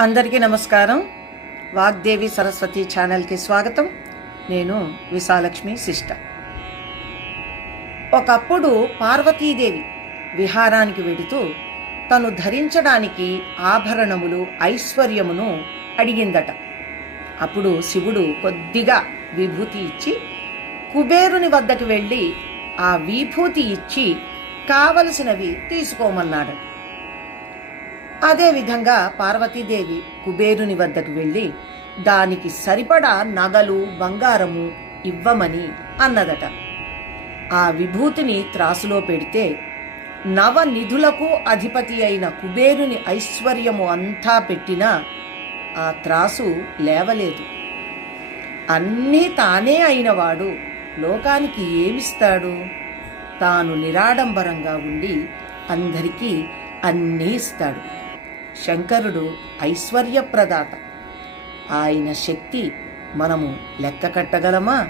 అందరికీ నమస్కారం. వాగ్దేవి సరస్వతి ఛానల్కి స్వాగతం. నేను విశాలక్ష్మి సిస్టర్. ఒకప్పుడు పార్వతీదేవి విహారానికి వెడుతూ తను ధరించడానికి ఆభరణములు ఐశ్వర్యమును అడిగిందట. అప్పుడు శివుడు కొద్దిగా విభూతి ఇచ్చి కుబేరుని వద్దకు వెళ్ళి ఆ విభూతి ఇచ్చి కావలసినవి తీసుకోమన్నాడట అదేవిధంగా పార్వతీదేవి కుబేరుని వద్దకు వెళ్ళి దానికి సరిపడా నగలు బంగారము ఇవ్వమని అన్నదట. ఆ విభూతిని త్రాసులో పెడితే నవనిధులకు అధిపతి అయిన కుబేరుని ఐశ్వర్యము అంతా పెట్టినా ఆ త్రాసు లేవలేదు. అన్నీ తానే అయినవాడు లోకానికి ఏమిస్తాడు? తాను నిరాడంబరంగా ఉండి అందరికీ అన్నీ ఇస్తాడు. శంకరుడు ఐశ్వర్యప్రదాత. ఆయన శక్తి మనము లెక్క కట్టగలమా?